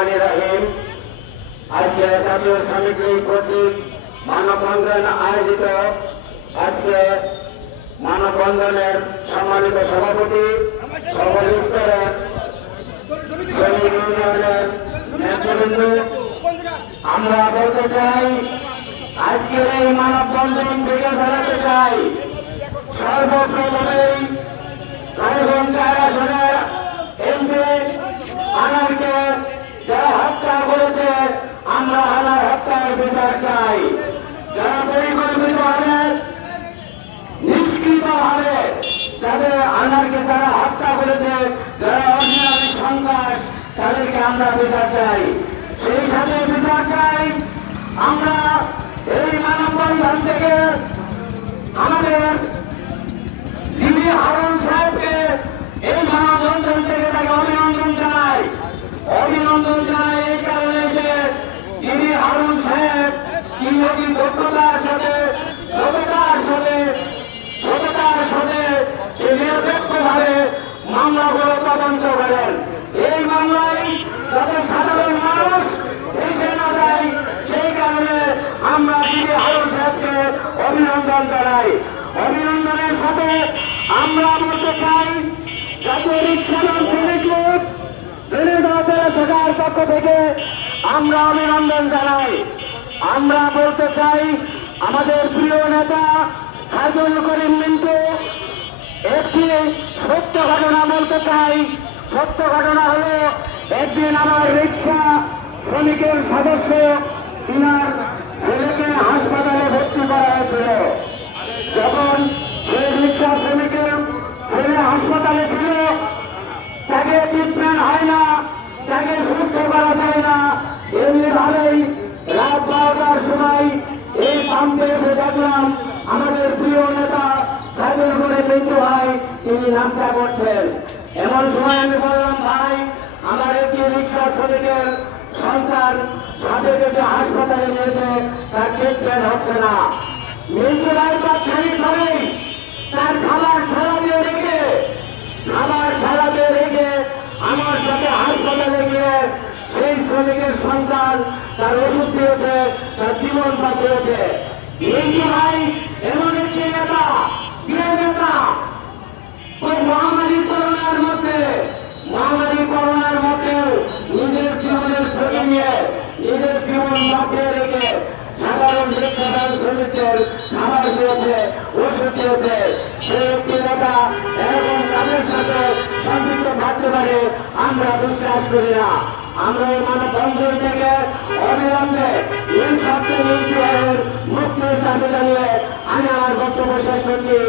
রহমানির রহিম। আজকে জাতীয় শ্রমিক লীগ কর্তৃক মানববন্ধন আয়োজিত আজকে মানববন্ধনের সম্মানিত সভাপতি সকল স্তরের শ্রমিক ইউনিয়নের নেতৃবৃন্দ, আমরা বলতে চাই আজকের এই মানববন্ধন থেকে জানাতে চাই সর্বপ্রথমেই রায়গঞ্জ 4 আসনের এমপি আনারকে যারা হত্যা করেছে, আমরা আনার হত্যার বিচার চাই। যারা পরিকল্পিতভাবে নিষ্কৃতভাবে যাদের আনারকে যারা হত্যা করেছে, যারা অন্যান্য সন্ত্রাস, তাদেরকে আমরা বিচার চাই। সেই সাথে বিচার চাই আমরা এই মানববন্ধন থেকে আমাদের ডিবি হারুন সাহেবকে এই মানববন্ধন থেকে তাকে অভিনন্দন জানাই। অভিনন্দন জানাই এই কারণে যে ডিবি হারুন সাহেব তিনি দক্ষতার সাথে সততার সাথে সে নিরপেক্ষভাবে মামলাগুলো তদন্ত করেন। এই মামলায় যাতে সাধারণ মানুষ এসে না যায়, সেই কারণে আমরা ডিবি হারুন সাহেবকে অভিনন্দন জানাই। অভিনন্দনের সাথে আমরা বলতে চাই জাতীয় রিক্সা শ্রমিক লীগ জেলা শাখার পক্ষ থেকে আমরা অভিনন্দন জানাই। আমরা বলতে চাই আমাদের প্রিয় নেতা সাইদুল করিম মিন্টু একটি সত্য ঘটনা বলতে চাই। সত্য ঘটনা হলো একদিন আমার রিক্সা শ্রমিকের সদস্য তিনার ছেলেকে হাসপাতালে ভর্তি করা হয়েছিল। যখন সেই রিক্সা শ্রমিকের ছেলে হাসপাতালে ছিল, তাকে ট্রিটমেন্ট হয় না, তাকে সুস্থ করা যায় না। এমনিভাবেই রাত 12টার সময় এই পাম্পে এসে দেখলাম আমাদের প্রিয় নেতা সাইদুল করিম মিন্টু ভাই তিনি নাস্তা করছেন। এমন সময় আমি বললাম, ভাই আমার একটি রিক্সা শ্রমিকের সন্তান সাথে থেকে হাসপাতালে নিয়েছে, তার ট্রিটমেন্ট হচ্ছে না। মিন্টু ভাই তাৎক্ষণিকভাবেই তার খাবার ঠেলা দিয়ে রেখে আমার সাথে হাসপাতালে গিয়ে সেই শ্রমিকের সন্তান তার ওষুধ দিয়েছে, তার জীবন বাঁচিয়েছে। মিন্টু ভাই এমন একটি নেতা, যে নেতা ওই মহামারী করোনার মধ্যে নিজের জীবনের ঝুঁকি নিয়ে নিজের জীবন বাঁচিয়ে রেখে সাধারণ রিক্সাদার শ্রমিকদের খাবার দিয়েছে, ওষুধ দিয়েছে। সেই একটি নেতা এরকম তাদের সাথে সম্পৃক্ত থাকতে পারে আমরা বিশ্বাস করি না। আমরা এই মানববন্ধন থেকে অবিলম্বে নিঃস্বার্থে মুক্তির দাবি জানিয়ে আমি আমার বক্তব্য শেষ করছি।